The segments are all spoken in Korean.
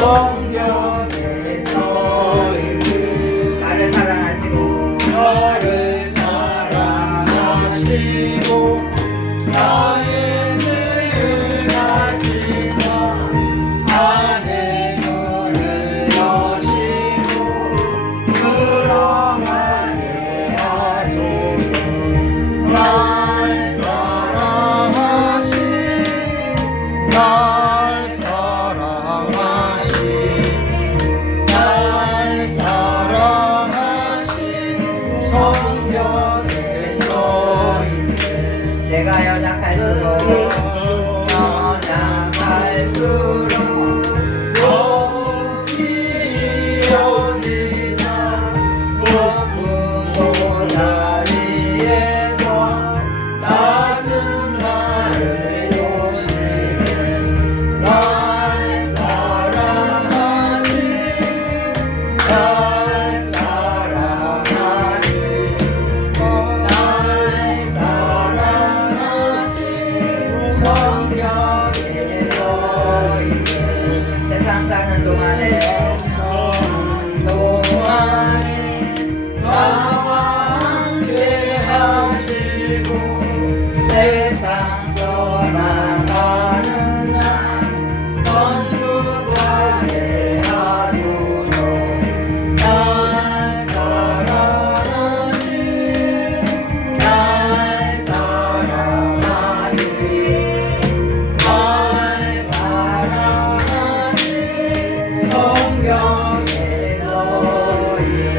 성경에 써있는 나를 사랑하시고 나의 죄를 가지사 안에 문을 여시고 들어가게 하소서. 날 사랑하신 성경에 써있네. 내가 연약할수록 더욱이 여기사 높은 보다리에서 낮은 나를 보시네. 날 사랑하신 세상 사는 동안에 나와 함께 하시고 세상 떠나가는 날 선구하게 하소서. 날 사랑하신 성경에 써있네.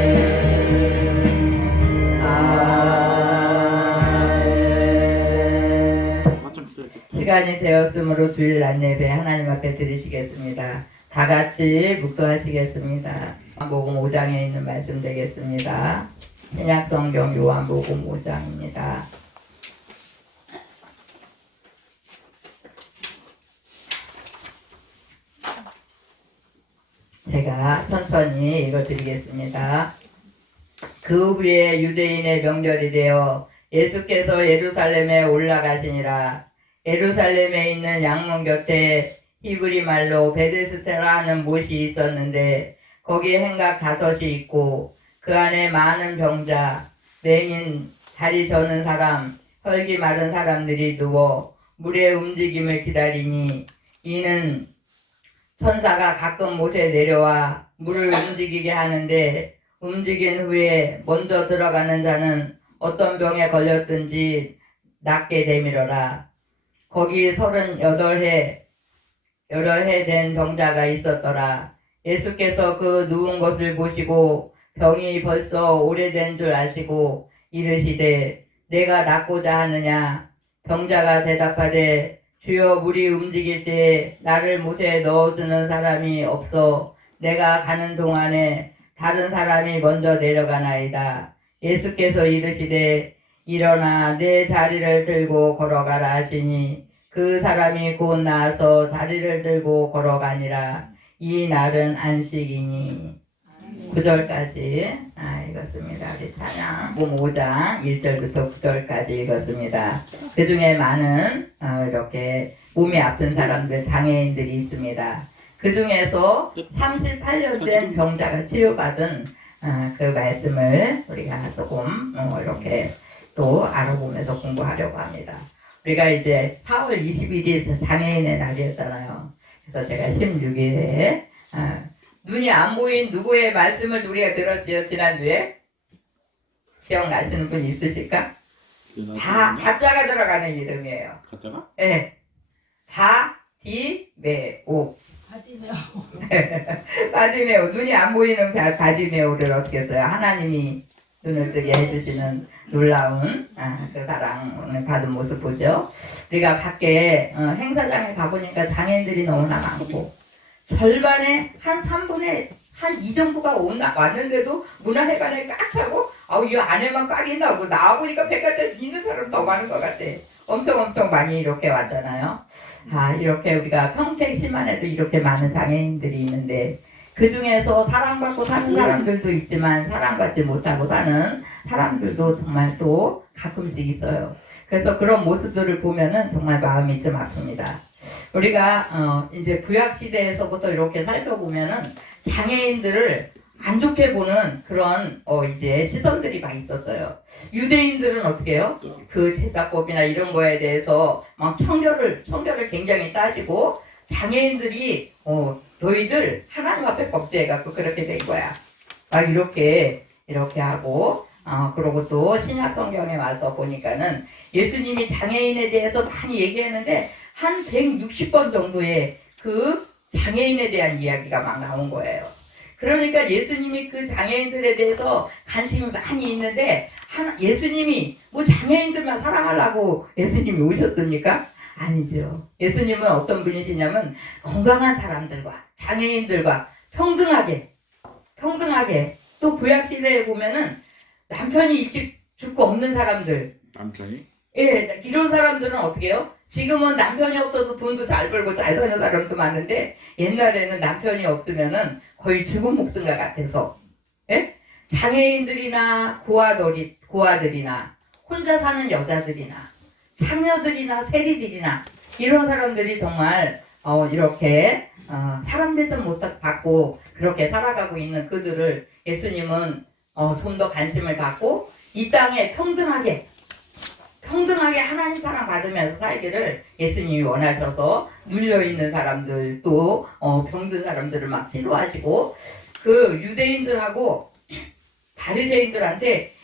시간이 되었으므로 주일 낮예배 하나님 앞에 드리시겠습니다. 다 같이 묵도하시겠습니다. 요한복음 5장에 있는 말씀 되겠습니다. 신약성경 요한복음 5장입니다. 제가 천천히 읽어드리겠습니다. 그 후에 유대인의 명절이 되어 예수께서 예루살렘에 올라가시니라. 예루살렘에 있는 양문 곁에 히브리 말로 베데스다라 하는 못이 있었는데 거기에 행각 5이 있고 그 안에 많은 병자, 맹인, 다리 저는 사람, 혈기 마른 사람들이 누워 물의 움직임을 기다리니 이는 천사가 가끔 못에 내려와 물을 움직이게 하는데 움직인 후에 먼저 들어가는 자는 어떤 병에 걸렸든지 낫게 되밀어라. 거기 38해 된 병자가 있었더라. 예수께서 그 누운 것을 보시고 병이 벌써 오래된 줄 아시고 이르시되 내가 낫고자 하느냐. 병자가 대답하되 주여 물이 움직일 때 나를 못에 넣어주는 사람이 없어 내가 가는 동안에 다른 사람이 먼저 내려가나이다. 예수께서 이르시되 일어나 내 자리를 들고 걸어가라 하시니 그 사람이 곧 나아서 자리를 들고 걸어가니라. 이 날은 안식이니. 9절까지 읽었습니다. 우리 찬양 5장 1절부터 9절까지 읽었습니다. 그 중에 많은 이렇게 몸이 아픈 사람들, 장애인들이 있습니다. 그 중에서 38년 된 병자가 치유받은 그 말씀을 우리가 조금 이렇게 또 알아보면서 공부하려고 합니다. 우리가 이제 4월 20일이 장애인의 날이었잖아요. 그래서 제가 16일에 눈이 안 보인 누구의 말씀을 우리가 들었지요, 지난주에? 기억나시는 분 있으실까? 다 가짜가 들어가는 이름이에요. 가짜가? 네. 바디메오. 바디메오. 눈이 안 보이는 바디메오를 어떻게 써요? 하나님이 눈을 뜨게 해주시는 놀라운 그 사랑을 받은 모습 보죠. 우리가 밖에 행사장에 가보니까 장애인들이 너무나 많고 절반의 한 3분의 한 2 정도가 왔는데도 문화회관에 꽉 차고 이 안에만 꽉 있나고 나와보니까 백화점에 있는 사람 더 많은 것 같아. 엄청 많이 이렇게 왔잖아요. 이렇게 우리가 평택시만 해도 이렇게 많은 장애인들이 있는데 그 중에서 사랑받고 사는 사람들도 있지만 사랑받지 못하고 사는 사람들도 정말 또 가끔씩 있어요. 그래서 그런 모습들을 보면은 정말 마음이 좀 아픕니다. 우리가 이제 구약 시대에서부터 이렇게 살펴보면은 장애인들을 안 좋게 보는 그런 이제 시선들이 막 있었어요. 유대인들은 어떻게 해요? 그 제사법이나 이런 거에 대해서 막 청결을 굉장히 따지고 장애인들이 너희들 하나님 앞에 범죄해갖고 그렇게 된 거야. 막 이렇게 하고 그러고 또 신약 성경에 와서 보니까는 예수님이 장애인에 대해서 많이 얘기했는데 한 160번 정도의 그 장애인에 대한 이야기가 막 나온 거예요. 그러니까 예수님이 그 장애인들에 대해서 관심이 많이 있는데 예수님이 뭐 장애인들만 사랑하려고 예수님이 오셨습니까? 아니죠. 예수님은 어떤 분이시냐면 건강한 사람들과 장애인들과 평등하게 또 구약시대에 보면은 남편이 일찍 죽고 없는 사람들 남편이? 예, 이런 사람들은 어떻게 해요? 지금은 남편이 없어도 돈도 잘 벌고 잘 사는 사람도 많은데 옛날에는 남편이 없으면은 거의 죽은 목숨과 같아서 예? 장애인들이나 고아들이나 혼자 사는 여자들이나 창녀들이나 세리들이나 이런 사람들이 정말 이렇게 사람 대접 못 받고 그렇게 살아가고 있는 그들을 예수님은 좀 더 관심을 갖고 이 땅에 평등하게 하나님 사랑 받으면서 살기를 예수님이 원하셔서 눌려있는 사람들 또 병든 사람들을 막 치료하시고 그 유대인들하고 바리새인들한테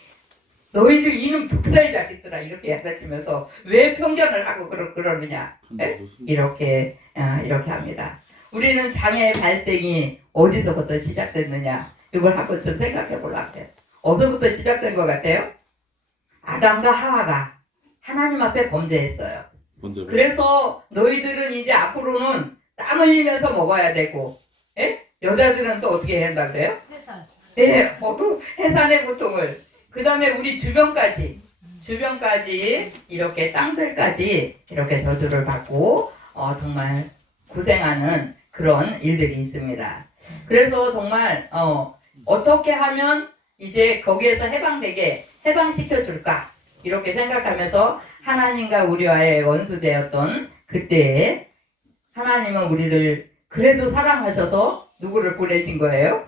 너희들 이놈 독사의 자식들아 이렇게 야단치면서 왜 편견을 하고 그러느냐 이렇게 합니다. 우리는 장애의 발생이 어디서부터 시작됐느냐 이걸 한번 좀 생각해 보려고 해요. 어디서부터 시작된 것 같아요? 아담과 하와가 하나님 앞에 범죄했어요. 그래서 너희들은 이제 앞으로는 땀 흘리면서 먹어야 되고 여자들은 또 어떻게 해야 한다고요? 네, 해산의 고통을 그 다음에 우리 주변까지 이렇게 땅들까지 이렇게 저주를 받고 정말 고생하는 그런 일들이 있습니다. 그래서 정말 어떻게 하면 이제 거기에서 해방시켜 줄까 이렇게 생각하면서 하나님과 우리와의 원수되었던 그때에 하나님은 우리를 그래도 사랑하셔서 누구를 보내신 거예요?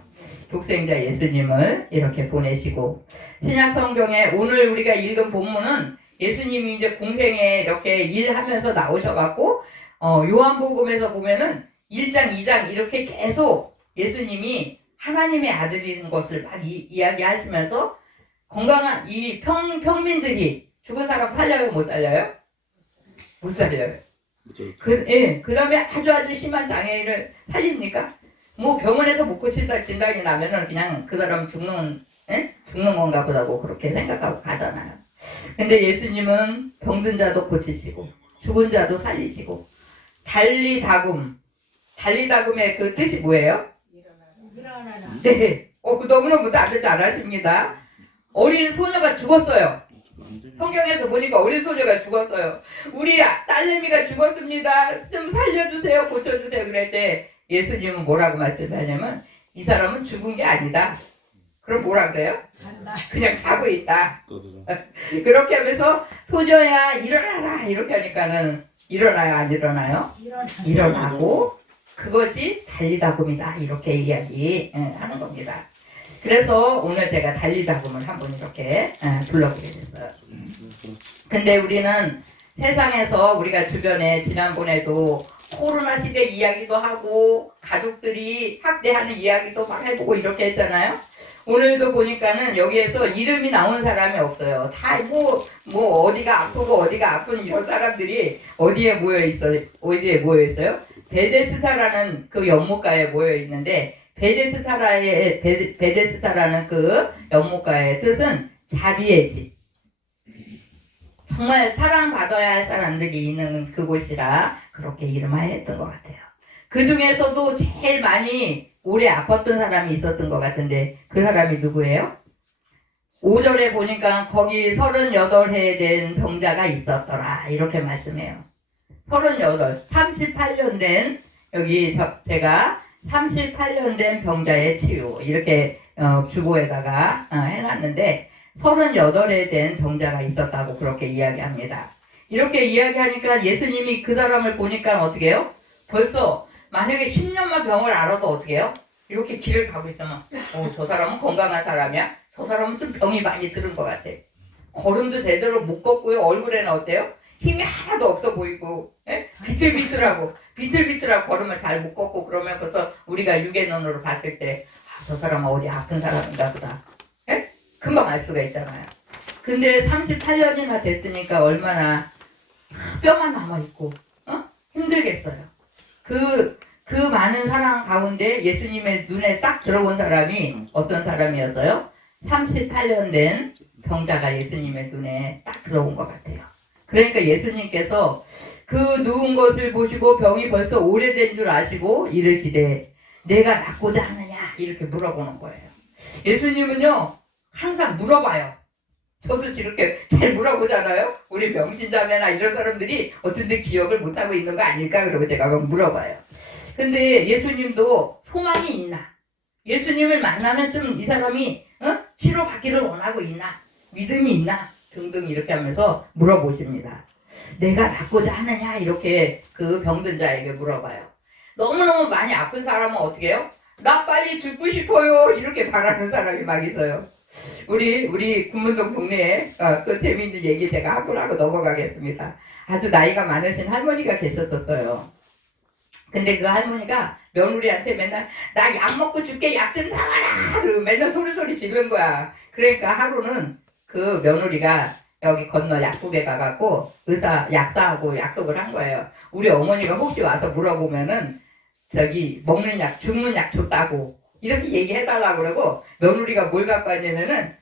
독생자 예수님을 이렇게 보내시고 신약 성경에 오늘 우리가 읽은 본문은 예수님이 이제 공생에 이렇게 일하면서 나오셔갖고 요한복음에서 보면은 1장, 2장 이렇게 계속 예수님이 하나님의 아들인 것을 막 이야기하시면서 건강한 이 평민들이 죽은 사람 살려요? 못 살려요? 못 살려요. 그 다음에 아주 심한 장애인을 살립니까? 뭐 병원에서 못 고친다 진단이 나면은 그냥 그 사람 죽는 건가 보다고 그렇게 생각하고 가잖아요. 근데 예수님은 병든 자도 고치시고 죽은 자도 살리시고 달리다금의 그 뜻이 뭐예요? 일어나라. 네. 너무너무 다들 잘하십니다. 어린 소녀가 죽었어요. 성경에서 보니까 어린 소녀가 죽었어요. 우리 딸내미가 죽었습니다. 좀 살려주세요. 고쳐주세요. 그럴 때 예수님은 뭐라고 말씀하냐면 이 사람은 죽은 게 아니다. 그럼 뭐라 그래요? 잔다. 그냥 자고 있다. 그렇게 하면서 소녀야 일어나라 이렇게 하니까는 일어나요 안 일어나요? 일어나고 그것이 달리다금이다 이렇게 이야기하는 겁니다. 그래서 오늘 제가 달리다금을 한번 이렇게 불러보게 됐어요. 근데 우리는 세상에서 우리가 주변에 지난번에도 코로나 시대 이야기도 하고 가족들이 학대하는 이야기도 막 해보고 이렇게 했잖아요. 오늘도 보니까는 여기에서 이름이 나온 사람이 없어요. 다 뭐 어디가 아프고 어디가 아픈 이런 사람들이 어디에 모여 있어요? 베데스다라는 그 연못가에 모여 있는데 베데스다라는 그 연못가의 뜻은 자비의 집. 정말 사랑받아야 할 사람들이 있는 그곳이라 그렇게 이름하였던 것 같아요. 그 중에서도 제일 많이 오래 아팠던 사람이 있었던 것 같은데 그 사람이 누구예요? 5절에 보니까 거기 38해 된 병자가 있었더라 이렇게 말씀해요. 38년 된 여기 제가 38년 된 병자의 치유 이렇게 주보에다가 해놨는데 38해 된 병자가 있었다고 그렇게 이야기합니다. 이렇게 이야기하니까 예수님이 그 사람을 보니까 어떻게 해요? 벌써 만약에 10년만 병을 알아도 어떻게 해요? 이렇게 길을 가고 있으면 저 사람은 건강한 사람이야? 저 사람은 좀 병이 많이 들은 것 같아. 걸음도 제대로 못 걷고요. 얼굴에는 어때요? 힘이 하나도 없어 보이고 비틀비틀하고 걸음을 잘 못 걷고 그러면 벌써 우리가 육의 눈으로 봤을 때 저 사람은 어디 아픈 사람인가 보다. 금방 알 수가 있잖아요. 근데 38년이나 됐으니까 얼마나 뼈만 남아있고 힘들겠어요. 그 많은 사람 가운데 예수님의 눈에 딱 들어온 사람이 어떤 사람이었어요? 38년 된 병자가 예수님의 눈에 딱 들어온 것 같아요. 그러니까 예수님께서 그 누운 것을 보시고 병이 벌써 오래된 줄 아시고 이르시되 내가 낫고자 하느냐 이렇게 물어보는 거예요. 예수님은요 항상 물어봐요. 저도 이렇게 잘 물어보잖아요. 우리 명신자매나 이런 사람들이 어떤 데 기억을 못하고 있는 거 아닐까 그러고 제가 막 물어봐요. 근데 예수님도 소망이 있나? 예수님을 만나면 좀 이 사람이 치료받기를 원하고 있나? 믿음이 있나? 등등 이렇게 하면서 물어보십니다. 내가 낫고자 하느냐? 이렇게 그 병든 자에게 물어봐요. 너무너무 많이 아픈 사람은 어떻게 해요? 나 빨리 죽고 싶어요. 이렇게 바라는 사람이 막 있어요. 우리 군문동 동네에 또 재미있는 얘기 제가 하고 넘어가겠습니다. 아주 나이가 많으신 할머니가 계셨었어요. 근데 그 할머니가 며느리한테 맨날 나 약 먹고 죽게 약 좀 사와라 그러고 맨날 소리 지르는 거야. 그러니까 하루는 그 며느리가 여기 건너 약국에 가갖고 의사 약사하고 약속을 한 거예요. 우리 어머니가 혹시 와서 물어보면은 저기 먹는 약 죽는 약 줬다고 이렇게 얘기해달라고 그러고 며느리가 뭘 갖고 왔냐면은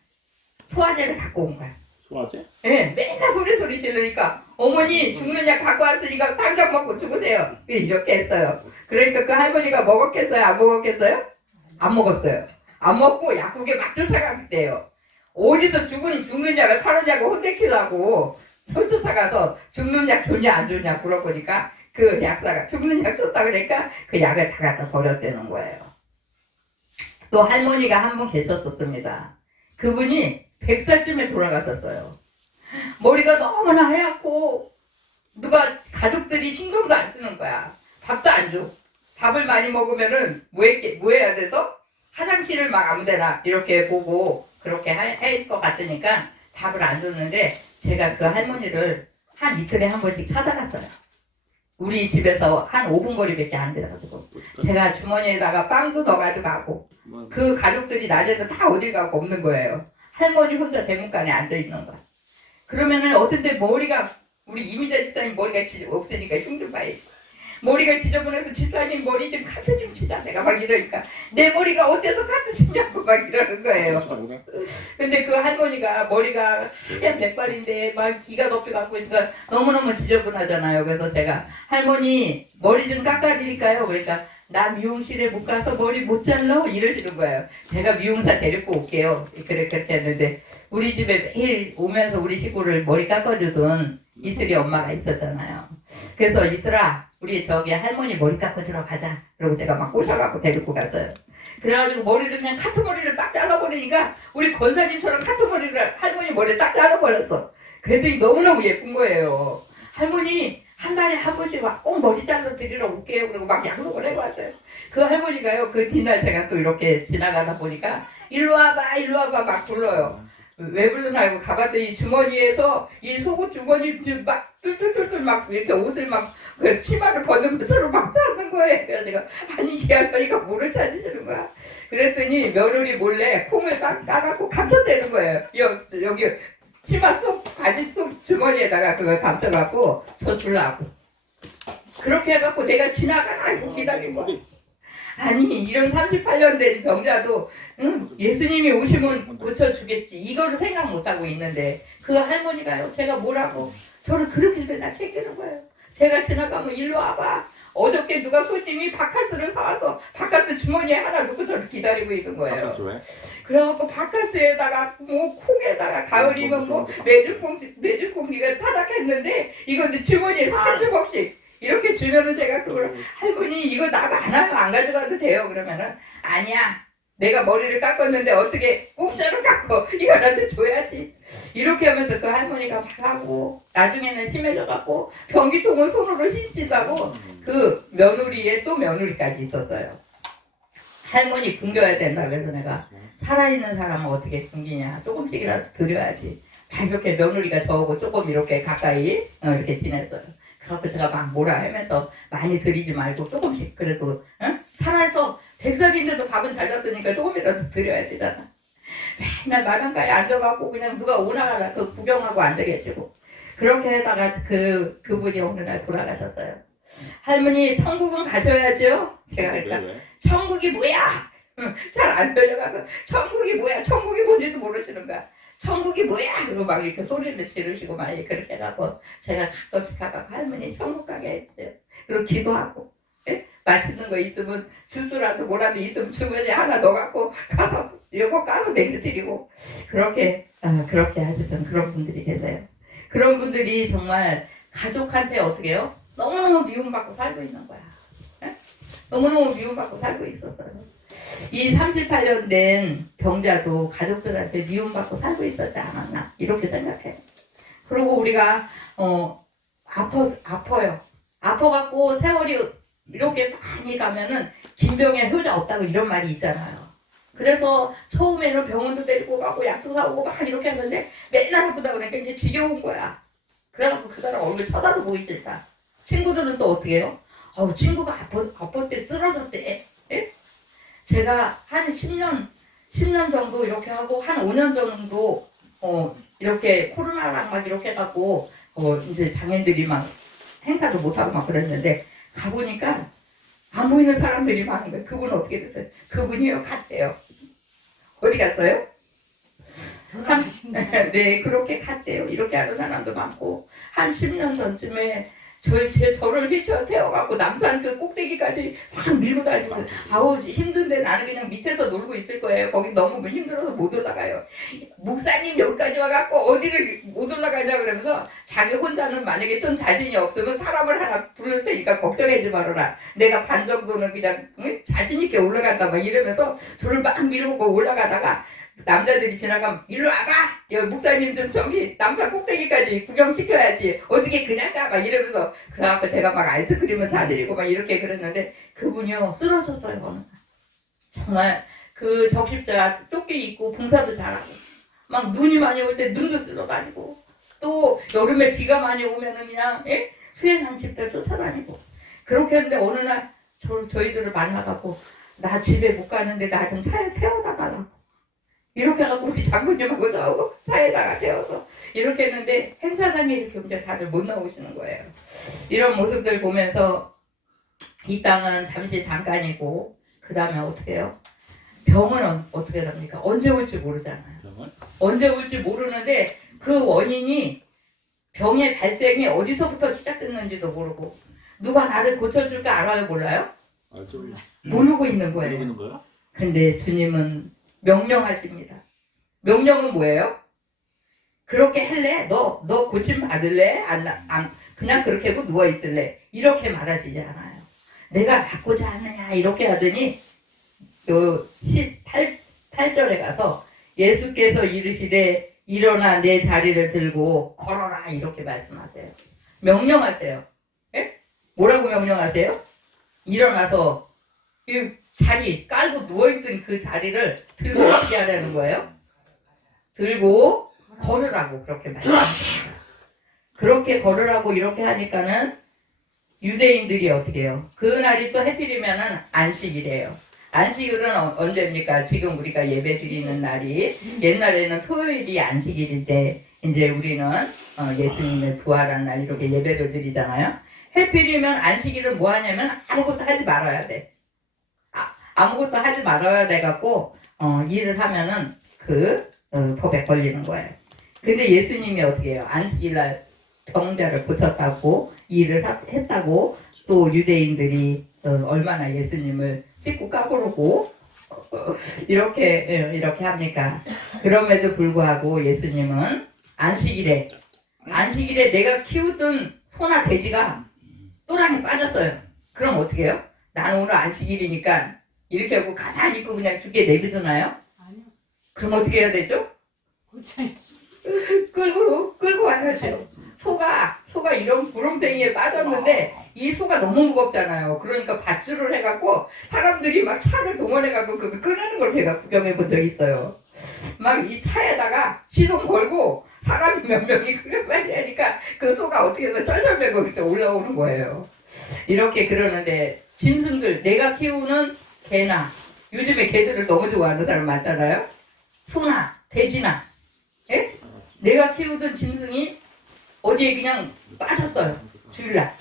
소화제를 갖고 온 거야. 소화제? 네, 맨날 소리 지르니까 어머니 죽는 약 갖고 왔으니까 당장 먹고 죽으세요. 이렇게 했어요. 그러니까 그 할머니가 먹었겠어요? 안 먹었겠어요? 안 먹었어요. 안 먹고 약국에 막 쫓아갔대요. 어디서 죽는 약을 파느냐고 혼내키려고 쫓아가서 죽는 약 좋냐 안 좋냐 물어보니까 그 약사가 죽는 약 줬다 그러니까 그 약을 다 갖다 버렸다는 거예요. 또 할머니가 한 분 계셨었습니다. 그분이 100살쯤에 돌아가셨어요. 머리가 너무나 하얗고 누가 가족들이 신경도 안 쓰는 거야. 밥도 안 줘. 밥을 많이 먹으면은 뭐 해야 돼서 화장실을 막 아무데나 이렇게 보고 그렇게 할 것 같으니까 밥을 안 줬는데 제가 그 할머니를 한 이틀에 한 번씩 찾아갔어요. 우리 집에서 한 5분 거리밖에 안 돼가지고 제가 주머니에다가 빵도 넣어가지고 가고 그 가족들이 낮에도 다 어디 가고 없는 거예요. 할머니 혼자 대문간에 앉아있는 거야. 그러면은 어떤 때 머리가 우리 이미자 집사님 머리가 없으니까 흉 좀 봐야지. 머리가 지저분해서 집사님 머리 좀 카트 좀 치자. 내가 막 이러니까 내 머리가 어때서 카트 치냐고 막 이러는 거예요. 근데 그 할머니가 머리가 하얀 백발인데 막 기가 덮여갖고 있으니까 너무너무 지저분하잖아요. 그래서 제가 할머니 머리 좀 깎아드릴까요? 그러니까 나 미용실에 못 가서 머리 못 잘라? 이러시는 거예요. 제가 미용사 데리고 올게요. 그렇게 했는데 우리 집에 매일 오면서 우리 식구를 머리 깎아주던 이슬이 엄마가 있었잖아요. 그래서 이슬아 우리 저기 할머니 머리 깎아주러 가자. 그러고 제가 막 꼬셔갖고 데리고 갔어요. 그래가지고 머리를 그냥 카트머리를 딱 잘라버리니까 우리 권사님처럼 카트머리를 할머니 머리를 딱 잘라버렸어. 그랬더니 너무너무 예쁜 거예요. 할머니 한 달에 한 번씩 꼭 머리 잘라 드리러 올게요. 그리고 막 약속을 해봤어요. 그 할머니가요. 그 뒤날 제가 또 이렇게 지나가다 보니까 일로 와봐 막 불러요. 왜 불러나 이거 가봤더니 주머니에서 이 속옷 주머니 막 뚫뚫뚫뚫 막 이렇게 옷을 막 그 치마를 벗는 것처럼 막 찾는 거예요. 그래서 제가 아니 이 할머니가 뭐를 찾으시는 거야. 그랬더니 며느리 몰래 콩을 까갖고 감춰대는 거예요. 여기 치마 속 바지 속 주머니에다가 그걸 감춰갖고 저 주려고 그렇게 해갖고 내가 지나가라고 기다린 거야. 아니 이런 38년 된 병자도 예수님이 오시면 고쳐주겠지 이거를 생각 못하고 있는데 그 할머니가요 제가 뭐라고 저를 그렇게 맨날 챙기는 거예요. 제가 지나가면 일로 와봐. 어저께 누가 손님이 바카스를 사와서 바카스 주머니에 하나 넣고 저를 기다리고 있는 거예요. 그래갖고 바카스에다가 뭐 콩에다가 가을이면 뭐 메주콩기가 타닥했는데 이거 주머니에서 한 주먹씩 이렇게 주면은 제가 그걸 할머니 이거 나 안 하면 안 가져가도 돼요. 그러면은 아니야 내가 머리를 깎았는데 어떻게 공짜로 깎고 이거라도 줘야지. 이렇게 하면서 그 할머니가 말하고 나중에는 심해져갖고 변기통을 손으로 씻지다고 그 며느리에 또 며느리까지 있었어요. 할머니 굶겨야 된다 그래서 내가 살아있는 사람은 어떻게 굶기냐 조금씩이라도 드려야지. 이렇게 며느리가 저하고 조금 이렇게 가까이 이렇게 지냈어요. 그래서 제가 막 뭐라 하면서 많이 드리지 말고 조금씩 그래도 살아서 100살인데도 밥은 잘 잤으니까 조금이라도 드려야 되잖아. 맨날 마당가에 앉아갖고 그냥 누가 오나가라 그 구경하고 앉아 계시고 그렇게 하다가 그분이 어느 날 돌아가셨어요. 할머니 천국은 가셔야죠. 제가 그러니까 천국이 뭐야? 잘 안 들려가고 천국이 뭐야? 천국이 뭔지도 모르시는 거야. 천국이 뭐야? 그리고 막 이렇게 소리를 지르시고 막 그렇게 해갖고 제가 가끔씩 가갖고 할머니 천국 가게 했어요. 그리고 기도하고 예? 맛있는 거 있으면 주스라도 뭐라도 있으면 주머니에 하나 넣어갖고 가서 이거 까서 먹여드리고 그렇게 하셨던 그런 분들이 계세요. 그런 분들이 정말 가족한테 어떻게 해요? 너무너무 미움받고 살고 있는 거야. 예? 너무너무 미움받고 살고 있었어요. 이 38년 된 병자도 가족들한테 미움받고 살고 있었지 않았나 이렇게 생각해요. 그리고 우리가 아파요. 아파갖고 세월이 이렇게 많이 가면은 김병에 효자 없다고 이런 말이 있잖아요. 그래서 처음에는 병원도 데리고 가고 약도 사오고 막 이렇게 했는데 맨날 아프다 그러니까 이제 지겨운 거야. 그래갖고 그 사람 얼굴 쳐다도 보기 싫다. 친구들은 또 어떻게 해요? 친구가 아팠을 때 쓰러졌대. 예? 제가 한 10년 정도 이렇게 하고 한 5년 정도 이렇게 코로나랑 막 이렇게 해갖고 이제 장애인들이 막 행사도 못하고 막 그랬는데 가보니까 안 보이는 사람들이 많은 거예요. 그분은 어떻게 됐어요? 그분이요 갔대요. 어디 갔어요? 네, 그렇게 갔대요. 이렇게 하는 사람도 많고 한 10년 전쯤에 저를 휘쳐 태워갖고 남산 그 꼭대기까지 막 밀고 다니면 아우 힘든데 나는 그냥 밑에서 놀고 있을 거예요. 거기 너무 힘들어서 못 올라가요. 목사님 여기까지 와갖고 어디를 못 올라가냐 그러면서 자기 혼자는 만약에 좀 자신이 없으면 사람을 하나 부를 테니까 걱정하지 말아라. 내가 반 정도는 그냥 자신 있게 올라간다 막 이러면서 저를 막 밀고 올라가다가 남자들이 지나가면 일로 와봐. 여기 목사님 좀 저기 남산 꼭대기까지 구경시켜야지. 어떻게 그냥 가? 막 이러면서 그래갖고 제가 막 아이스크림을 사드리고 막 이렇게 그랬는데 그분이요 쓰러졌어요. 어느 날. 정말 그 적십자 조끼 입고 봉사도 잘하고 막 눈이 많이 올 때 눈도 쓸어다니고 또 여름에 비가 많이 오면은 그냥 수행한 집들 쫓아다니고 그렇게 했는데 어느 날 저희들을 만나갖고 나 집에 못 가는데 나 좀 차에 태워다 가라고. 이렇게 하고 우리 장모님하고 저하고 차에다가 태워서 이렇게 했는데 행사장에 이렇게 이제 다들 못 나오시는 거예요. 이런 모습들 보면서 이 땅은 잠시 잠깐이고 그 다음에 어떻게 해요? 병은 어떻게 됩니까? 언제 올지 모르잖아요. 언제 올지 모르는데 그 원인이 병의 발생이 어디서부터 시작됐는지도 모르고 누가 나를 고쳐줄까 알아요? 몰라요? 모르고 있는 거예요. 근데 주님은 명령하십니다. 명령은 뭐예요? 그렇게 할래? 너 고침 받을래? 그냥 그렇게 하고 누워있을래? 이렇게 말하시지 않아요. 내가 받고자 하느냐 이렇게 하더니 요 18절에 가서 예수께서 이르시되 일어나 내 자리를 들고 걸어라 이렇게 말씀하세요. 명령하세요. 예? 뭐라고 명령하세요? 일어나서 이 자리 깔고 누워있던 그 자리를 들고 어떻게 하라는 거예요? 들고 걸으라고 그렇게 말씀하십니다. 그렇게 걸으라고 이렇게 하니까는 유대인들이 어떻게 해요? 그날이 또 해필이면은 안식이래요. 안식일은 언제입니까? 지금 우리가 예배 드리는 날이 옛날에는 토요일이 안식일일 때 이제 우리는 예수님의 부활한 날 이렇게 예배를 드리잖아요. 해필이면 안식일은 뭐 하냐면 아무것도 하지 말아야 돼. 아무것도 하지 말아야 돼갖고 일을 하면은 법에 걸리는 거예요. 근데 예수님이 어떻게 해요? 안식일날 병자를 고쳤다고 일을 했다고 또 유대인들이 얼마나 예수님을 찍고 까부르고 이렇게 합니까? 그럼에도 불구하고 예수님은 안식일에 내가 키우던 소나 돼지가 또랑에 빠졌어요. 그럼 어떻게 해요? 나는 오늘 안식일이니까 이렇게 하고 가만히 있고 그냥 죽게 내비두나요? 아니요. 그럼 어떻게 해야 되죠? 고쳐야죠. 끌고 와야죠. 소가 이런 구렁텅이에 빠졌는데 이 소가 너무 무겁잖아요. 그러니까 밧줄을 해갖고 사람들이 막 차를 동원해갖고 그 끄는 걸 제가 구경해 본 적이 있어요. 막 이 차에다가 시동 걸고 사람이 몇 명이 끌어가야 하니까 그 소가 어떻게 해서 쩔쩔매고 이렇게 올라오는 거예요. 이렇게 그러는데 짐승들 내가 키우는 개나 요즘에 개들을 너무 좋아하는 사람 많잖아요. 소나 돼지나 예? 내가 키우던 짐승이 어디에 그냥 빠졌어요. 주일날.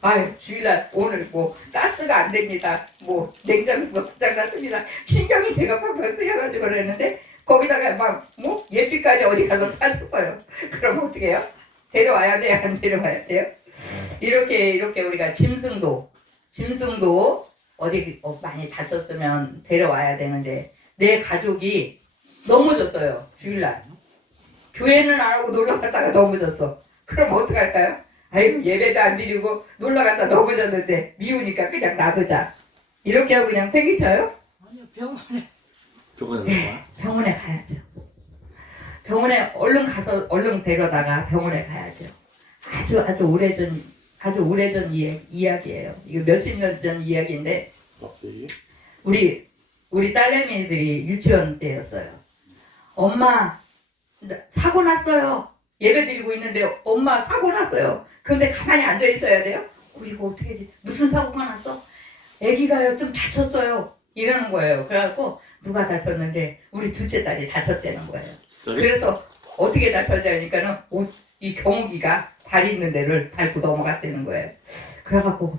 아유 주일날 오늘 뭐 가스가 안 됩니다. 뭐 냉장고가 고장났습니다. 신경이 제가 팍팍 쓰여가지고 그랬는데 거기다가 막 뭐 예삐까지 어디 가서 빠졌어요. 그럼 어떻게 해요? 데려와야 돼요? 안 데려와야 돼요? 이렇게 우리가 짐승도 어디 많이 다쳤으면 데려와야 되는데 내 가족이 넘어졌어요. 주일날. 교회는 안 하고 놀러 갔다가 넘어졌어. 그럼 어떡할까요? 아이고 예배도 안 드리고 놀러 갔다 넘어졌는데 미우니까 그냥 놔두자. 이렇게 하고 그냥 팽이쳐요? 아니요, 병원에. 병원에 가야죠. 병원에 얼른 데려다가 병원에 가야죠. 아주 오래전 이야기예요. 이거 몇십 년 전 이야기인데 우리 딸내미들이 유치원 때였어요. 엄마 사고 났어요. 예배 드리고 있는데 엄마 사고 났어요. 근데 가만히 앉아 있어야 돼요? 이거 어떻게 돼? 무슨 사고가 났어? 아기가요 좀 다쳤어요. 이러는 거예요. 그래갖고 누가 다쳤는데 우리 둘째 딸이 다쳤다는 거예요. 그래서 어떻게 다쳤냐니까는 이 경욱이가 다리 있는 데를 밟고 넘어갔다는 거예요. 그래갖고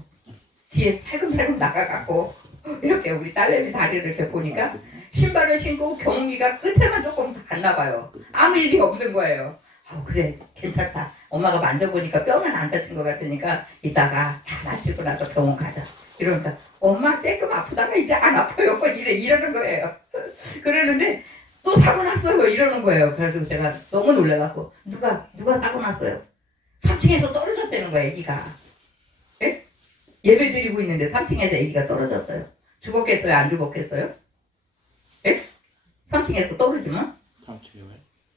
뒤에 살금살금 나가갖고 이렇게 우리 딸내미 다리를 이렇게 보니까 신발을 신고 경욱이가 끝에만 조금 갔나 봐요. 아무 일이 없는 거예요. 그래 괜찮다. 엄마가 만져보니까 뼈는 안 다친 것 같으니까 이따가 다 마치고 나서 병원 가자. 이러니까 엄마 조금 아프다가 이제 안 아파요. 이러는 거예요. 그러는데 또 사고 났어요. 이러는 거예요. 그래서 제가 너무 놀라갖고 누가 사고 났어요? 3층에서 떨어졌다는 거예요. 애기가. 예? 예배 드리고 있는데 3층에서 애기가 떨어졌어요. 죽었겠어요? 안 죽었겠어요? 예? 3층에서 떨어지면? 3층에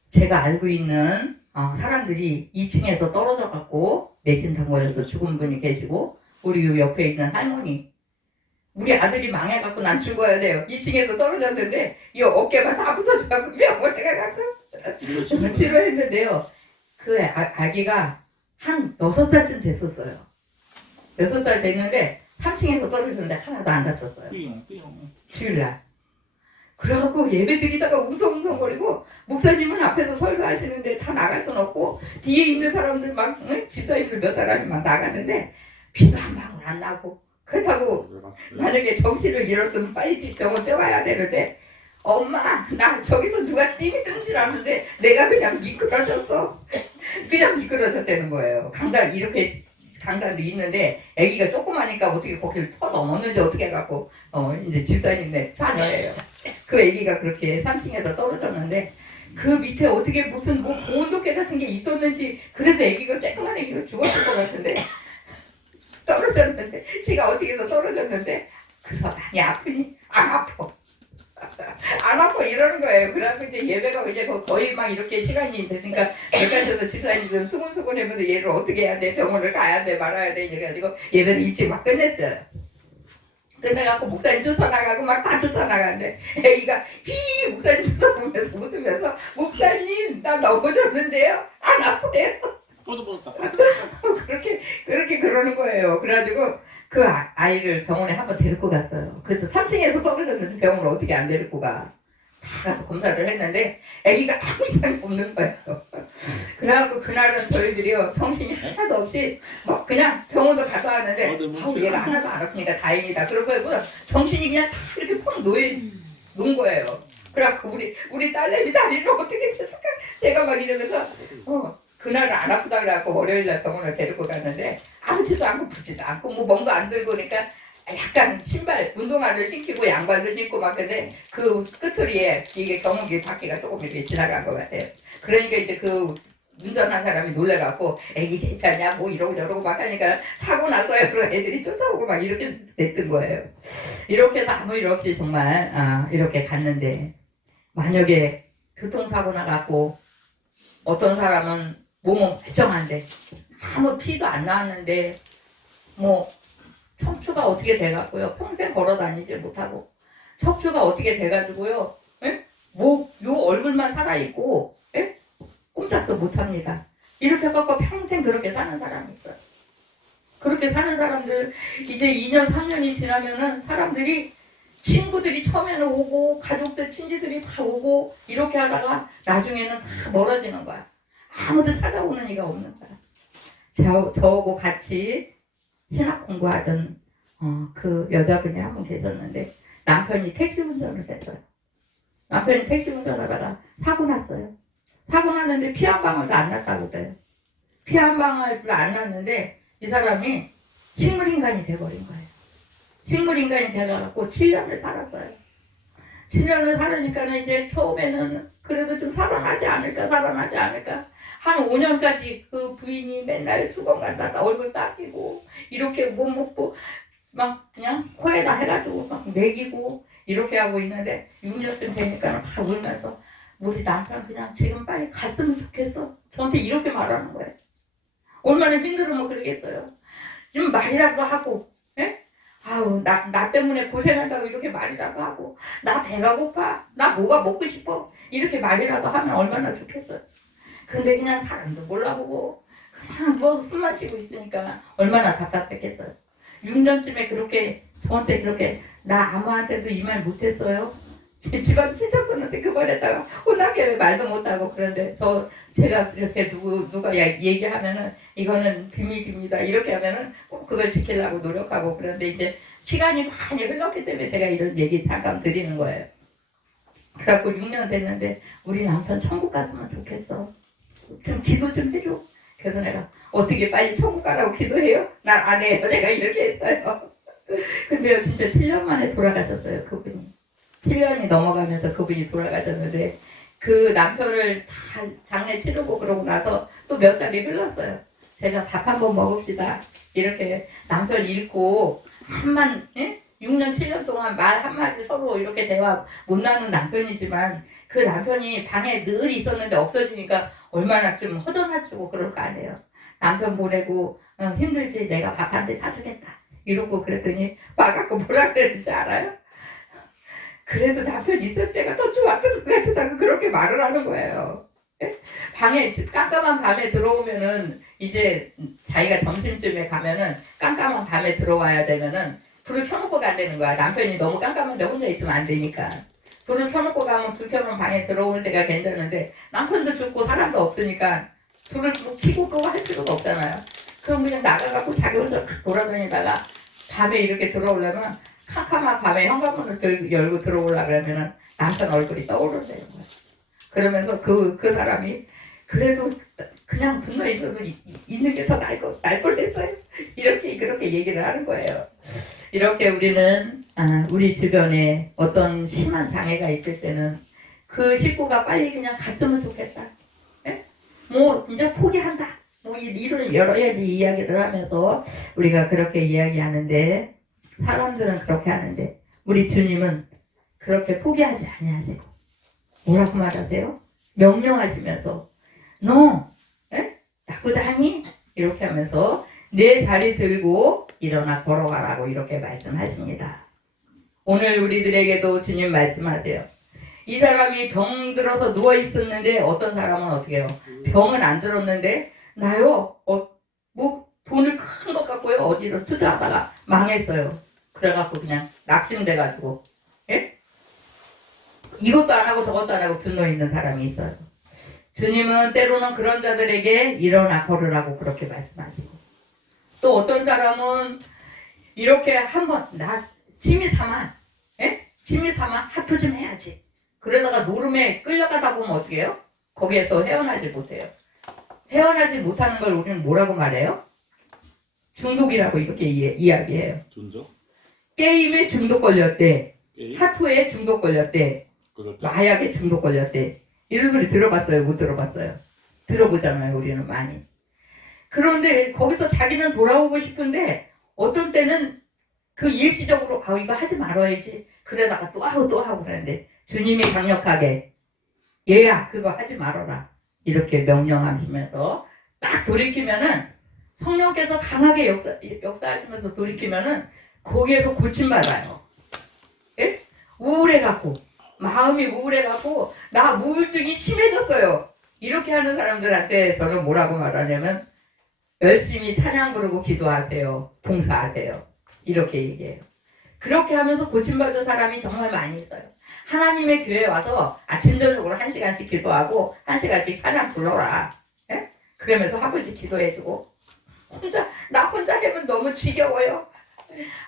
제가 알고 있는 사람들이 2층에서 떨어져갖고 내진탕 걸려서 죽은 분이 계시고 우리 옆에 있는 할머니 우리 아들이 망해갖고 난 죽어야 돼요. 2층에서 떨어졌는데 이 어깨만 다 부서져갖고 병원에 가서 치료했는데요. 그 아기가 한 6살쯤 됐었어요. 6살 됐는데 3층에서 떨어졌는데 하나도 안 다쳤어요. 주일날. 그래갖고 예배 드리다가 웅성웅성거리고 목사님은 앞에서 설교하시는데 다 나갈 순 없고 뒤에 있는 사람들 막 집사님들 몇 사람이 막 나가는데 피도 한 방울 안 나고 그렇다고 만약에 정신을 잃었으면 빨리 병원 떼와야 되는데 엄마 나 저기서 누가 띠미는 줄 아는데 내가 그냥 미끄러졌어. 그냥 미끄러졌다는 거예요. 강단도 있는데 아기가 조그마니까 어떻게 거기를 터 넘었는지 어떻게 해갖고 이제 집사님네 자녀예요. 그 아기가 그렇게 3층에서 떨어졌는데 그 밑에 어떻게 무슨 뭐 보온도깨 같은 게 있었는지 그래도 아기가 조그만 아기가 죽었을 것 같은데 떨어졌는데 지가 어떻게 해서 떨어졌는데 그래서 많이 아프니? 안 아파. 안 아파 이러는 거예요. 그래서 이제 예배가 이제 거의 막 이렇게 시간이 되니까 백화점에서 집사님이 좀 수근수근 하면서 얘를 어떻게 해야 돼? 병원을 가야 돼? 말아야 돼? 이래가지고 예배를 일찍 막 끝냈어요. 끝내갖고 목사님 쫓아나가고 막 다 쫓아나가는데 애기가 목사님 쫓아보면서 웃으면서 목사님 나 넘어졌는데요? 안 아프대요? 그렇게 그러는 거예요. 그래가지고 그 아이를 병원에 한번 데리고 갔어요. 그래서 3층에서 떨어졌는데 병원을 어떻게 안 데리고 가? 다 가서 검사를 했는데 아기가 아무 이상이 없는 거예요. 그래갖고 그날은 저희들이요 정신이 하나도 없이 막 그냥 병원도 갔다 왔는데 얘가 하나도 안 아프니까 다행이다. 그러고 정신이 그냥 다 이렇게 펑 놓은 거예요. 그래갖고 우리 딸내미 다리를 어떻게 했을까? 제가 막 이러면서 그날은 안 아프다 그래갖고 월요일날 병원을 데리고 갔는데 아무지도 않고 붓지도 않고 뭐 멍도 안 들고 그러니까 약간 신발 운동화를 신기고 양발도 신고 막 근데 그 끝소리에 이게 경욱이 바퀴가 조금 이렇게 지나간 것 같아요. 그러니까 이제 그 운전한 사람이 놀래갖고 애기 괜찮냐 뭐 이러고 저러고 막 하니까 사고 났어요. 그리고 애들이 쫓아오고 막 이렇게 됐던 거예요. 이렇게 해서 아무 일 없이 정말 이렇게 갔는데 만약에 교통사고 나갖고 어떤 사람은 몸은 멀쩡한데 아무 피도 안 나왔는데 뭐 척추가 어떻게 돼갖고요 평생 걸어다니지 못하고 척추가 어떻게 돼가지고요 요 얼굴만 살아있고 꼼짝도 못합니다. 이렇게 해갖고 평생 그렇게 사는 사람이 있어요. 그렇게 사는 사람들 이제 2년 3년이 지나면은 사람들이 친구들이 처음에는 오고 가족들 친지들이 다 오고 이렇게 하다가 나중에는 다 멀어지는 거야. 아무도 찾아오는 이가 없는 거야. 저하고 같이 신학 공부하던 그 여자분이 한 분 계셨는데 남편이 택시 운전을 했어요. 남편이 택시 운전하다가 사고 났어요. 사고 났는데 피 한 방울도 안 났다고 그래요. 피 한 방울도 안 났는데 이 사람이 식물인간이 돼버린 거예요. 식물인간이 돼가지고 7년을 살았어요. 7년을 살으니까는 이제 처음에는 그래도 좀 살아나지 않을까 한 5년까지 그 부인이 맨날 수건 갖다가 얼굴 닦이고 이렇게 못 먹고 막 그냥 코에다 해가지고 막 먹이고 이렇게 하고 있는데 6년쯤 되니까 막 울면서 우리 남편 그냥 지금 빨리 갔으면 좋겠어. 저한테 이렇게 말하는 거예요. 얼마나 힘들으면 그러겠어요. 좀 말이라도 하고, 아우, 나 때문에 고생한다고 이렇게 말이라도 하고, 나 배가 고파, 나 뭐가 먹고 싶어, 이렇게 말이라도 하면 얼마나 좋겠어요. 근데 그냥 사람도 몰라보고, 그냥 누워서 숨만 쉬고 있으니까 얼마나 답답했겠어요. 6년쯤에 그렇게, 저한테 그렇게, 나 아무한테도 이 말 못했어요. 제 집안 친척분한테 그 말했다가 혼나게 왜 말도 못하고 그런데 제가 이렇게 누가 얘기하면은 이거는 비밀입니다 이렇게 하면은 꼭 그걸 지키려고 노력하고 그런데 이제 시간이 많이 흘렀기 때문에 제가 이런 얘기 잠깐 드리는 거예요. 그래갖고 6년 됐는데 우리 남편 천국 갔으면 좋겠어. 좀 기도 좀 해줘. 그래서 내가 어떻게 빨리 천국 가라고 기도해요? 난 안 해요. 제가 이렇게 했어요. 근데요 진짜 7년 만에 돌아가셨어요 그분이. 7년이 넘어가면서 그분이 돌아가셨는데 그 남편을 다 장례 치르고 그러고 나서 또 몇 달이 흘렀어요. 제가 밥 한번 먹읍시다. 이렇게 남편 잃고 6년 7년 동안 말 한마디 서로 이렇게 대화 못 나눈 남편이지만 그 남편이 방에 늘 있었는데 없어지니까 얼마나 좀 허전하시고 그럴 거 아니에요. 남편 보내고 힘들지 내가 밥 한 대 사주겠다. 이러고 그랬더니 와갖고 뭐라 그랬는지 알아요? 그래도 남편 있을 때가 더 좋았던 것 같다고 그렇게 말을 하는 거예요. 방에 깜깜한 밤에 들어오면은 이제 자기가 점심쯤에 가면은 깜깜한 밤에 들어와야 되면은 불을 켜놓고 가야 되는 거야. 남편이 너무 깜깜한데 혼자 있으면 안 되니까. 불을 켜놓고 가면 불 켜놓은 방에 들어오는 데가 괜찮은데 남편도 죽고 사람도 없으니까 불을 켜고 끄고 할 필요가 없잖아요. 그럼 그냥 나가갖고 자기 혼자 돌아다니다가 밤에 이렇게 들어오려면 캄캄한 밤에 현관문을 열고 들어오려고 그러면은 남편 얼굴이 떠오르는 거예요. 그러면서 그 사람이 그래도 그냥 분노 있어도 있는 게 더 날 뻔했어요. 이렇게 그렇게 얘기를 하는 거예요. 이렇게 우리는 우리 주변에 어떤 심한 장애가 있을 때는 그 식구가 빨리 그냥 갔으면 좋겠다. 뭐 이제 포기한다. 뭐 이런 여러 가지 이야기를 하면서 우리가 그렇게 이야기하는데 사람들은 그렇게 하는데 우리 주님은 그렇게 포기하지 아니하세요. 뭐라고 말하세요? 명령하시면서 너 나쁘지 않니? 이렇게 하면서 내 자리 들고 일어나 걸어가라고 이렇게 말씀하십니다. 오늘 우리들에게도 주님 말씀하세요. 이 사람이 병 들어서 누워 있었는데 어떤 사람은 어떻게 해요? 병은 안 들었는데 나요 뭐 돈을 큰 것 갖고요 어디로 투자하다가 망했어요. 그래갖고 그냥 낙심돼가지고 이것도 안 하고 저것도 안 하고 분노 있는 사람이 있어요. 주님은 때로는 그런 자들에게 일어나 걸으라고 그렇게 말씀하시고 또 어떤 사람은 이렇게 한번 나 취미 삼아 하프 좀 해야지. 그러다가 노름에 끌려가다 보면 어떻게 해요? 거기에서 헤어나지 못해요. 헤어나지 못하는 걸 우리는 뭐라고 말해요? 중독이라고 이렇게 이야기해요. 존적? 게임에 중독 걸렸대. 게임? 하프에 중독 걸렸대. 그렇죠. 마약에 중독 걸렸대. 이런 소리 들어봤어요? 못 들어봤어요? 들어보잖아요, 우리는 많이. 그런데 거기서 자기는 돌아오고 싶은데 어떤 때는 그 일시적으로 이거 하지 말아야지. 그러다가 또 하고 그러는데 주님이 강력하게 얘야 그거 하지 말아라. 이렇게 명령하시면서 딱 돌이키면은 성령께서 강하게 역사하시면서 돌이키면은 거기에서 고침받아요. 예? 우울해갖고 마음이 우울해갖고 나 우울증이 심해졌어요. 이렇게 하는 사람들한테 저는 뭐라고 말하냐면 열심히 찬양 부르고 기도하세요. 봉사하세요. 이렇게 얘기해요. 그렇게 하면서 고침받은 사람이 정말 많이 있어요. 하나님의 교회에 와서 아침 저녁으로 1시간씩 기도하고 1시간씩 찬양 불러라. 예? 그러면서 아버지 기도해주고 나 혼자 하면 너무 지겨워요.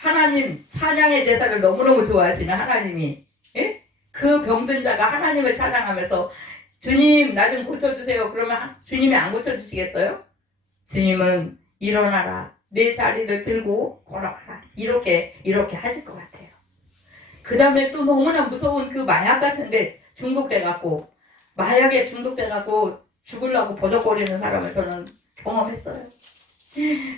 하나님 찬양의 제사를 너무너무 좋아하시는 하나님이 예? 그 병든 자가 하나님을 찬양하면서 주님 나 좀 고쳐주세요. 그러면 주님이 안 고쳐주시겠어요? 주님은 일어나라. 내 자리를 들고 걸어가라. 이렇게 하실 것 같아요. 그 다음에 또 너무나 무서운 그 마약 같은데 중독돼갖고 마약에 중독돼갖고 죽으려고 버덕거리는 사람을 저는 경험했어요.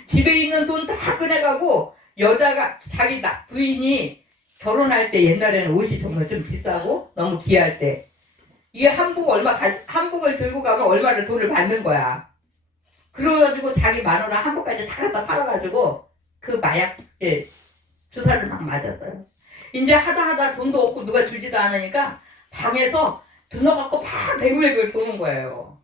집에 있는 돈 다 꺼내가고 여자가 자기 부인이 결혼할 때 옛날에는 옷이 정말 좀 비싸고 너무 귀할 때 이게 한복을 들고 가면 얼마를 돈을 받는 거야. 그래가지고 자기 마누라 한복까지 다 갖다 팔아가지고 그 마약 주사를 막 맞았어요. 이제 하다 돈도 없고 누가 주지도 않으니까 방에서 들러갖고 막 뱅글뱅글 도는 거예요.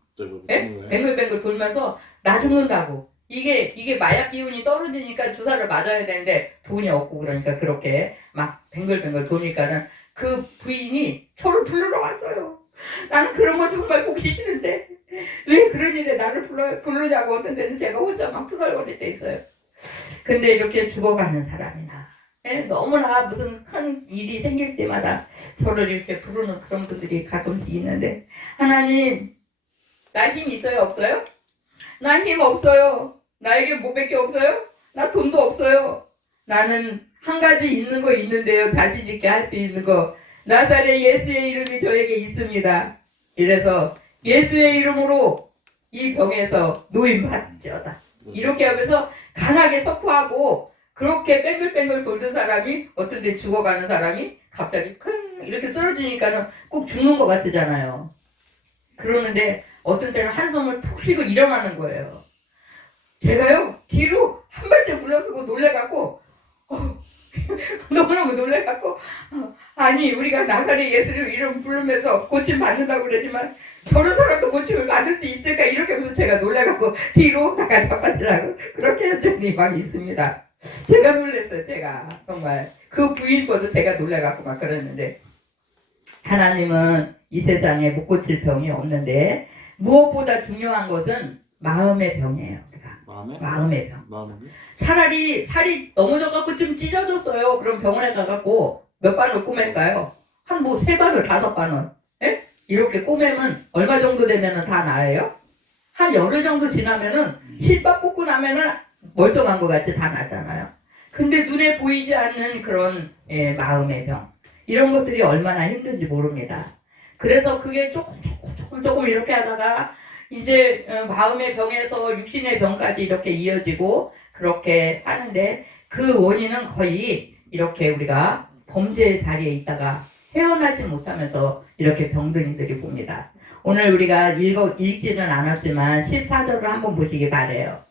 예? 뱅글뱅글 돌면서 나 죽는다고. 이게 마약 기운이 떨어지니까 주사를 맞아야 되는데 돈이 없고 그러니까 그렇게 막 뱅글뱅글 도니까는 그 부인이 저를 부르러 왔어요. 나는 그런 거 정말 보기 싫은데 왜 그런 일에 나를 부르냐고 어떤 때는 제가 혼자 막 투덜거릴 때 있어요. 근데 이렇게 죽어가는 사람이나 너무나 무슨 큰 일이 생길 때마다 저를 이렇게 부르는 그런 분들이 가끔씩 있는데 하나님 나 힘 있어요 없어요? 난 힘 없어요. 나에게 뭐밖에 없어요? 나 돈도 없어요. 나는 한 가지 있는 거 있는데요. 자신 있게 할 수 있는 거. 나사렛 예수의 이름이 저에게 있습니다. 이래서 예수의 이름으로 이 병에서 노임 받지어다. 이렇게 하면서 강하게 선포하고 그렇게 뺑글뺑글 돌던 사람이 어떤 데 죽어가는 사람이 갑자기 큰 이렇게 쓰러지니까는 꼭 죽는 것 같잖아요. 그러는데 어떤 때는 한숨을 푹 쉬고 일어나는 거예요. 제가요 뒤로 한 발짝 물러서고 놀래갖고 너무너무 놀래갖고 아니 우리가 나사렛 예수를 이름 부르면서 고침 받는다고 그러지만 저런 사람도 고침을 받을 수 있을까 이렇게 하면서 제가 놀래갖고 뒤로 나가 잡아주려고 그렇게 한 적이 막 있습니다. 제가 놀랬어요. 제가 정말 그 부인보다 제가 놀래갖고 막 그랬는데 하나님은 이 세상에 못 고칠 병이 없는데 무엇보다 중요한 것은 마음의 병이에요. 마음의 병. 차라리 살이 넘어져갖고 좀 찢어졌어요. 그럼 병원에 가갖고 몇 바늘 꼬맬까요? 한 3바늘 5바늘 예? 이렇게 꼬매면 얼마 정도 되면은 다 나아요? 한 열흘 정도 지나면은 실밥 꽂고 나면은 멀쩡한 것 같이 다 나잖아요. 근데 눈에 보이지 않는 그런 마음의 병 이런 것들이 얼마나 힘든지 모릅니다. 그래서 그게 조금 이렇게 하다가 이제 마음의 병에서 육신의 병까지 이렇게 이어지고 그렇게 하는데 그 원인은 거의 이렇게 우리가 범죄의 자리에 있다가 헤어나지 못하면서 이렇게 병든 이들이 봅니다. 오늘 우리가 읽지는 않았지만 14절을 한번 보시기 바래요.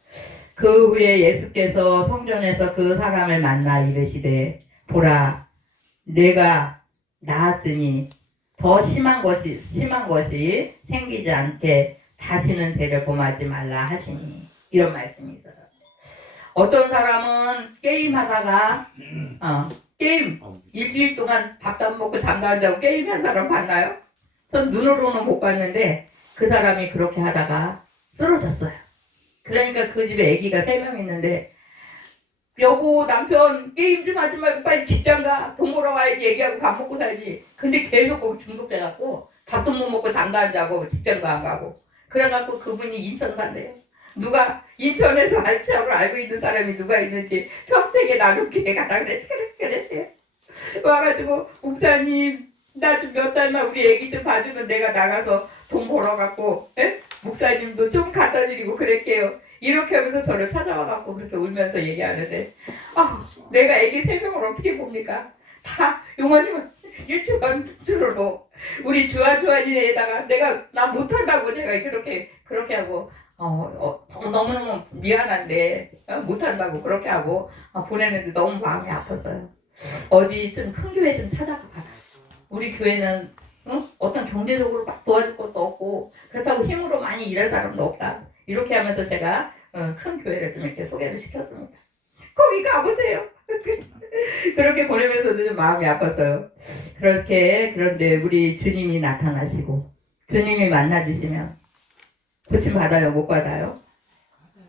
그 후에 예수께서 성전에서 그 사람을 만나 이르시되 보라 내가 나았으니 더 심한 것이 생기지 않게 다시는 죄를 범하지 말라 하시니 이런 말씀이 있어요. 어떤 사람은 게임하다가 게임 일주일 동안 밥도 안 먹고 잠도 안 자고 게임한 사람 봤나요? 전 눈으로는 못 봤는데 그 사람이 그렇게 하다가 쓰러졌어요. 그러니까 그 집에 아기가 3명 있는데 여보 남편 게임 좀 하지 말고 빨리 직장 가. 돈 벌어와야지 얘기하고 밥 먹고 살지. 근데 계속 거기 중독돼갖고 밥도 못 먹고 잠도 안 자고 직장도 안 가고 그래갖고 그분이 인천 산대요. 누가 인천에서 알차를 알고 있는 사람이 누가 있는지 평택에 나누게 가라 그랬대요. 와가지고 목사님 나 좀 몇 달만 우리 애기 좀 봐주면 내가 나가서 돈 벌어갖고 목사님도 좀 갖다 드리고 그랬게요. 이렇게 하면서 저를 찾아와갖고 그렇게 울면서 얘기하는데, 내가 애기 3명을 어떻게 봅니까? 다 요만이면 일주간 주로로 우리 주한이네에다가 나 못한다고 제가 그렇게 하고 너무너무 미안한데 못한다고 그렇게 하고 보내는데 너무 마음이 아팠어요. 어디 좀 큰 교회 좀 찾아가 봐라. 우리 교회는 어떤 경제적으로 막 도와줄 것도 없고 그렇다고 힘으로 많이 일할 사람도 없다. 이렇게 하면서 제가 큰 교회를 좀 이렇게 소개를 시켰습니다. 거기 가보세요. 그렇게 보내면서도 좀 마음이 아팠어요. 그런데 우리 주님이 나타나시고 주님이 만나주시면 고침 받아요, 못 받아요?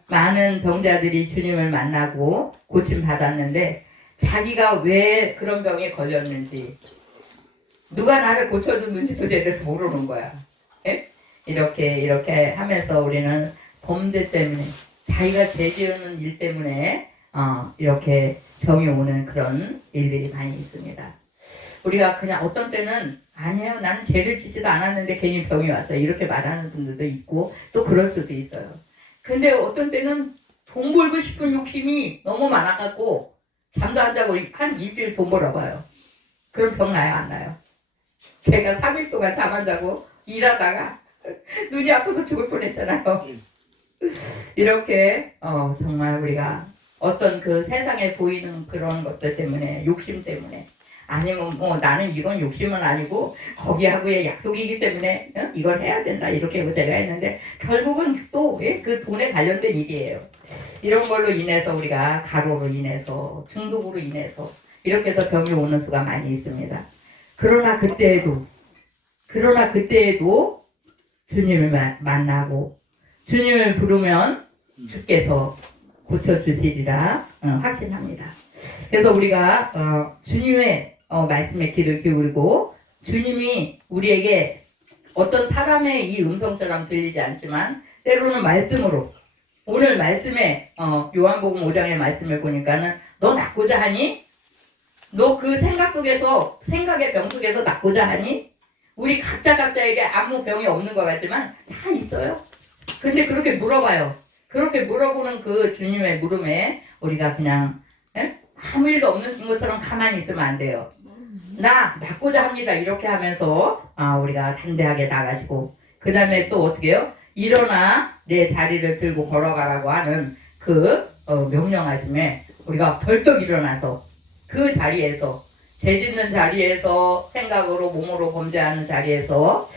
많은 병자들이 주님을 만나고 고침 받았는데 자기가 왜 그런 병에 걸렸는지 누가 나를 고쳐줬는지도 제대로 모르는 거야. 예? 이렇게 하면서 우리는 범죄 때문에 자기가 죄지은 일 때문에 이렇게 병이 오는 그런 일들이 많이 있습니다. 우리가 그냥 어떤 때는 아니에요, 나는 죄를 짓지도 않았는데 괜히 병이 왔어요, 이렇게 말하는 분들도 있고 또 그럴 수도 있어요. 근데 어떤 때는 돈 벌고 싶은 욕심이 너무 많아갖고 잠도 안 자고 한 일주일 돈 벌어봐요. 그럼 병 나요, 안 나요? 제가 3일 동안 잠 안 자고 일하다가 눈이 아파서 죽을 뻔했잖아요. 이렇게 정말 우리가 어떤 그 세상에 보이는 그런 것들 때문에, 욕심 때문에, 아니면 나는 이건 욕심은 아니고 거기하고의 약속이기 때문에 이걸 해야 된다 이렇게 제가 했는데 결국은 또 그 돈에 관련된 일이에요. 이런 걸로 인해서 우리가 가로로 인해서 중독으로 인해서 이렇게 해서 병이 오는 수가 많이 있습니다. 그러나 그때에도 주님을 만나고 주님을 부르면 주께서 고쳐주시리라 확신합니다. 그래서 우리가 주님의 말씀에 귀를 기울이고 주님이 우리에게 어떤 사람의 이 음성처럼 들리지 않지만 때로는 말씀으로, 오늘 말씀에 요한복음 5장의 말씀을 보니까는 너 낫고자 하니? 너 그 생각의 병 속에서 낫고자 하니? 우리 각자에게 아무 병이 없는 것 같지만 다 있어요. 근데 그렇게 물어봐요. 그렇게 물어보는 그 주님의 물음에 우리가 그냥 아무 일도 없는 것처럼 가만히 있으면 안 돼요. 나 낫고자 합니다. 이렇게 하면서 우리가 담대하게 나가시고 그 다음에 또 어떻게 해요? 일어나 내 자리를 들고 걸어가라고 하는 그 명령하심에 우리가 벌떡 일어나서 그 자리에서 죄 짓는 자리에서 생각으로 몸으로 범죄하는 자리에서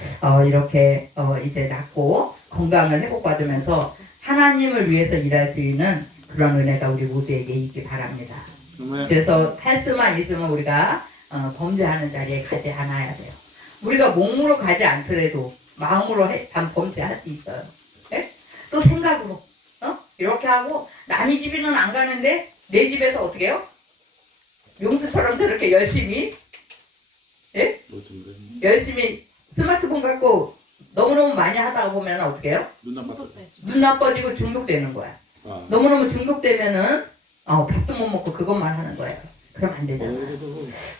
이렇게 이제 낫고 건강을 회복받으면서 하나님을 위해서 일할 수 있는 그런 은혜가 우리 모두에게 있기 바랍니다. 그래서 할 수만 있으면 우리가 범죄하는 자리에 가지 않아야 돼요. 우리가 몸으로 가지 않더라도 마음으로 범죄할 수 있어요. 네? 또 생각으로 이렇게 하고 남의 집에는 안 가는데 내 집에서 어떻게 해요? 용수처럼 저렇게 열심히 열심히 스마트폰 갖고 너무너무 많이 하다 보면 어떻게 해요? 눈 나빠지고 중독되는 거야. 너무너무 중독되면은 밥도 못 먹고 그것만 하는 거예요. 그럼 안 되잖아.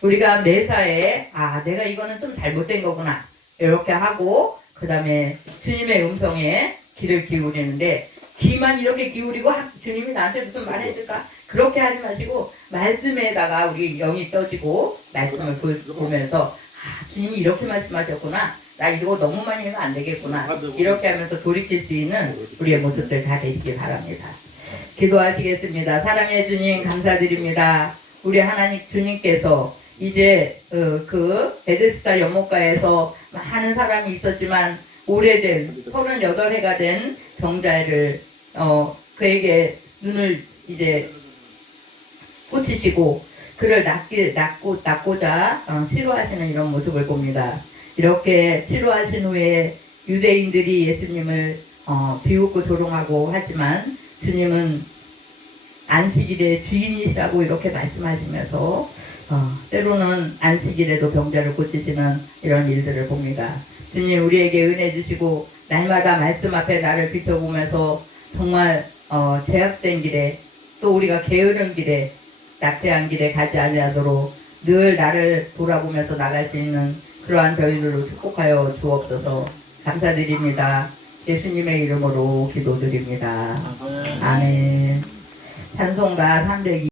우리가 매사에 내가 이거는 좀 잘못된 거구나 이렇게 하고 그 다음에 주님의 음성에 귀를 기울이는데 귀만 이렇게 기울이고 주님이 나한테 무슨 말 해줄까? 그렇게 하지 마시고 말씀에다가 우리 영이 떠지고 말씀을 보면서 주님이 이렇게 말씀하셨구나. 나 이거 너무 많이 해서 안 되겠구나. 이렇게 하면서 돌이킬 수 있는 우리의 모습들 다 되시길 바랍니다. 기도하시겠습니다. 사랑해 주님 감사드립니다. 우리 하나님 주님께서 이제 그 베데스다 연못가에서 많은 사람이 있었지만 오래된 38해가 된 병자를 그에게 눈을 이제 꽂히시고 그를 낫고자 치료하시는 이런 모습을 봅니다. 이렇게 치료하신 후에 유대인들이 예수님을 비웃고 조롱하고 하지만 주님은 안식일의 주인이시라고 이렇게 말씀하시면서 때로는 안식일에도 병자를 고치시는 이런 일들을 봅니다. 주님 우리에게 은혜 주시고 날마다 말씀 앞에 나를 비춰보면서 정말 제약된 길에 또 우리가 게으른 길에 낙태한 길에 가지 아니하도록 늘 나를 돌아보면서 나갈 수 있는 그러한 저희들로 축복하여 주옵소서. 감사드립니다. 예수님의 이름으로 기도드립니다. 아멘. 아멘. 찬송가 302